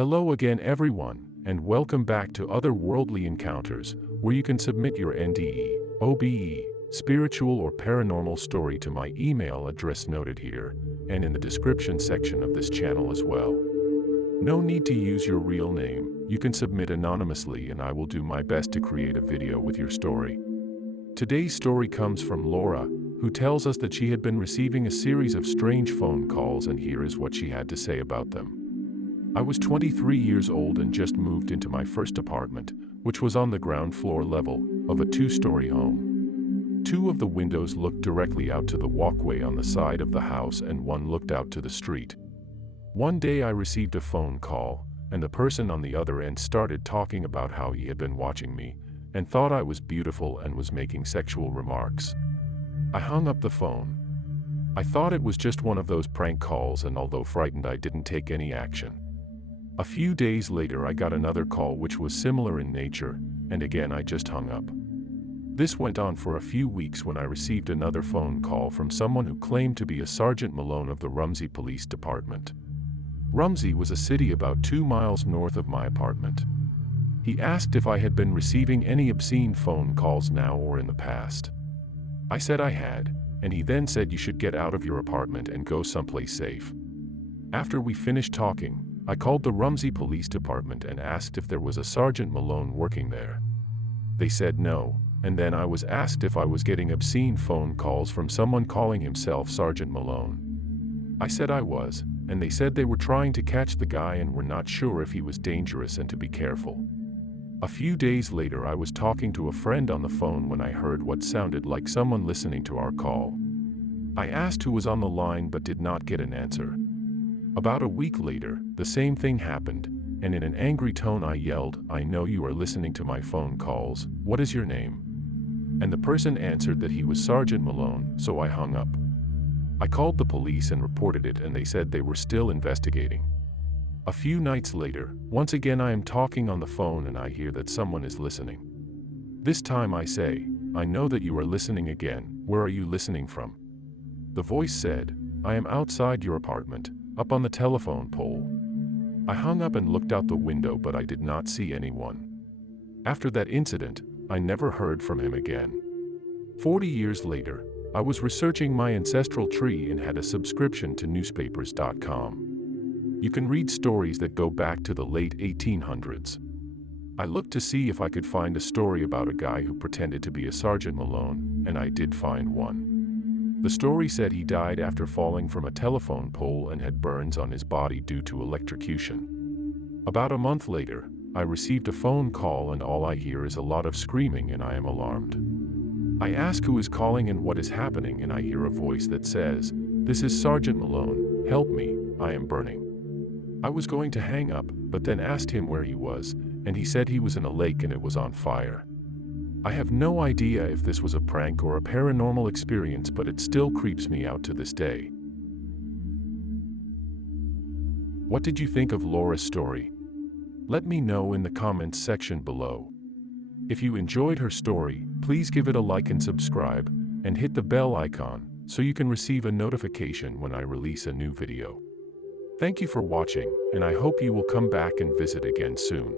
Hello again everyone, and welcome back to Otherworldly Encounters, where you can submit your NDE, OBE, spiritual or paranormal story to my email address noted here, and in the description section of this channel as well. No need to use your real name, you can submit anonymously and I will do my best to create a video with your story. Today's story comes from Laura, who tells us that she had been receiving a series of strange phone calls, and here is what she had to say about them. I was 23 years old and just moved into my first apartment, which was on the ground floor level of a two-story home. Two of the windows looked directly out to the walkway on the side of the house and one looked out to the street. One day I received a phone call, and the person on the other end started talking about how he had been watching me and thought I was beautiful and was making sexual remarks. I hung up the phone. I thought it was just one of those prank calls, and although frightened, I didn't take any action. A few days later I got another call which was similar in nature, and again I just hung up. This went on for a few weeks when I received another phone call from someone who claimed to be a Sergeant Malone of the Rumsey Police Department. Rumsey was a city about 2 miles north of my apartment. He asked if I had been receiving any obscene phone calls now or in the past. I said I had, and he then said you should get out of your apartment and go someplace safe. After we finished talking, I called the Rumsey Police Department and asked if there was a Sergeant Malone working there. They said no, and then I was asked if I was getting obscene phone calls from someone calling himself Sergeant Malone. I said I was, and they said they were trying to catch the guy and were not sure if he was dangerous and to be careful. A few days later I was talking to a friend on the phone when I heard what sounded like someone listening to our call. I asked who was on the line but did not get an answer. About a week later, the same thing happened, and in an angry tone I yelled, "I know you are listening to my phone calls, what is your name?" And the person answered that he was Sergeant Malone, so I hung up. I called the police and reported it, and they said they were still investigating. A few nights later, once again I am talking on the phone and I hear that someone is listening. This time I say, "I know that you are listening again, where are you listening from?" The voice said, "I am outside your apartment, up on the telephone pole." I hung up and looked out the window, but I did not see anyone. After that incident, I never heard from him again. 40 years later, I was researching my ancestral tree and had a subscription to newspapers.com. You can read stories that go back to the late 1800s. I looked to see if I could find a story about a guy who pretended to be a Sergeant Malone, and I did find one. The story said he died after falling from a telephone pole and had burns on his body due to electrocution. About a month later, I received a phone call and all I hear is a lot of screaming and I am alarmed. I ask who is calling and what is happening, and I hear a voice that says, "This is Sergeant Malone, help me, I am burning." I was going to hang up, but then asked him where he was, and he said he was in a lake and it was on fire. I have no idea if this was a prank or a paranormal experience, but it still creeps me out to this day. What did you think of Laura's story? Let me know in the comments section below. If you enjoyed her story, please give it a like and subscribe, and hit the bell icon so you can receive a notification when I release a new video. Thank you for watching, and I hope you will come back and visit again soon.